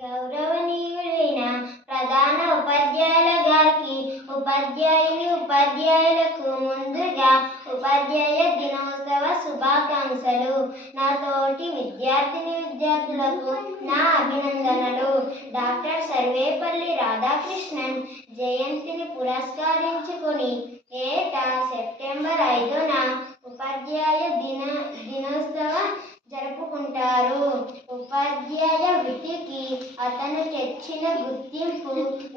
గౌరవనీయులైన ప్రధాన ఉపాధ్యాయుల గారికి, ఉపాధ్యాయులకు ముందుగా ఉపాధ్యాయ దినోత్సవ శుభాకాంక్షలు. నా తోటి విద్యార్థులకు నా అభినందనలు. డాక్టర్ సర్వేపల్లి రాధాకృష్ణన్ జయంతిని పురస్కరించుకుని ఏటా సెప్టెంబర్ 5న ఉపాధ్యాయ దినోత్సవ జరుపుకుంటారు. ఉపాధ్యాయ వృత్తికి అతను తెచ్చిన గుర్తింపు,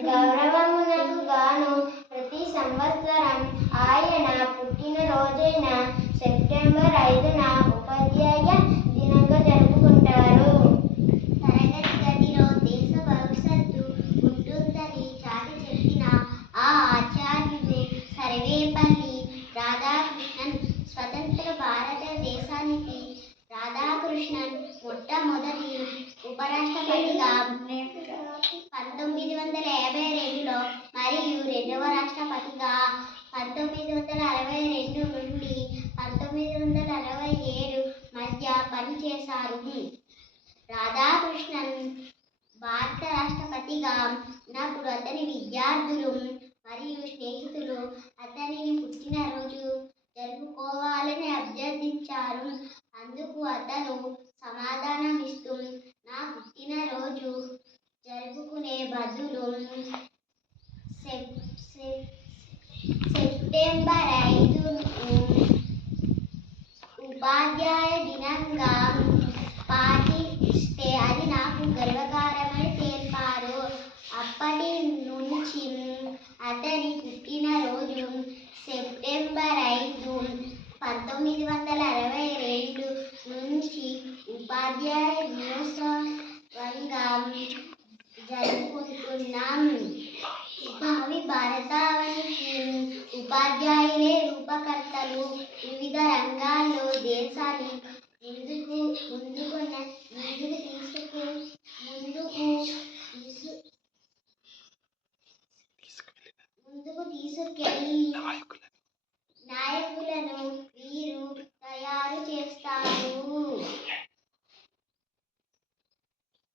గౌరవమునకు గాను ప్రతి సంవత్సరం ఆయన పుట్టినరోజైన సెప్టెంబర్ 5న ఉపాధ్యాయ దినంగా జరుపుకుంటారు. తరగతి గదిలో దేశ భవిష్యత్తు ఉంటుందని చాటి చెప్పిన ఆ ఆచార్యుడు సర్వేపల్లి రాధాకృష్ణన్. స్వతంత్ర భారతదేశానికి రాధాకృష్ణన్ మొట్టమొదటి ఉపరాష్ట్రపతిగా 1952లో మరియు రెండవ రాష్ట్రపతిగా 1962 నుండి 1967 మధ్య పనిచేశారు. రాధాకృష్ణన్ భారత రాష్ట్రపతిగా ఉన్నప్పుడు అతని విద్యార్థులు మరియు స్నేహితులు అతనిని పుట్టినరోజు జరుపుకోవాలని అభ్యర్థించారు. అందుకు అతను సమాధానమిస్తూ, నా పుట్టినరోజు జరుపుకునే బదులు సెప్టెంబర్ 5ను ఉపాధ్యాయ దినంగా పాటిస్తే అది నాకు గర్వకారమని తెలిపారు. అప్పటి నుంచి అతని పుట్టినరోజు సెప్టెంబర్ 5, 1962 నుంచి ఉపాధ్యాయ దినోత్సవంగా జరుపుకుంటున్నాం. భావి భారతావనికి ఉపాధ్యాయులే రూపకర్తలు. వివిధ రంగాల్లో దేశాన్ని ముందుకు తీసుకెళ్లి నాయకులను వీరు తయారు చేస్తారు.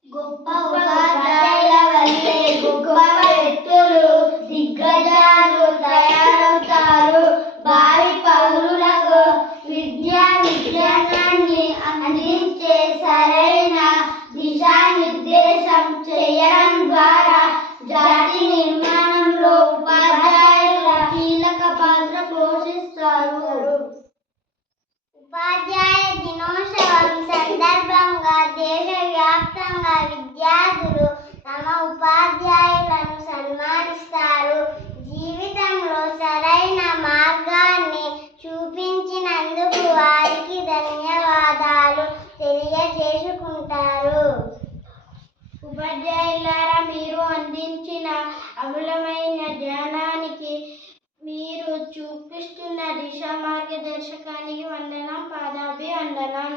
గొప్ప ఉపాధ్యాయుల వల్లే గొప్ప వ్యక్తులు, దిగ్గజాలు తయారవుతారు. భావి పౌరులకు విజ్ఞానాన్ని అందించే సరైన దిశానిర్దేశం చేయడం ద్వారా జాతి నిర్మాణంలో ఉపాధ్యాయులు కీలక పాత్ర పోషిస్తారు. ఉపాధ్యాయ దినోత్సవం సందర్భంగా దేశవ్యాప్తంగా విద్యార్థులు తమ ఉపాధ్యాయులను సన్మానిస్తారు. జీవితంలో సరైన మార్గాన్ని చూపించినందుకు వారికి ధన్యవాదాలు తెలియజేసుకుంటారు. ఉపాధ్యాయులారా, మీరు అందించిన అమూల్యమైన జ్ఞానానికి, మీరు చూపిస్తున్న దిశా మార్గదర్శకానికి వందనం, పాదాభివందనం.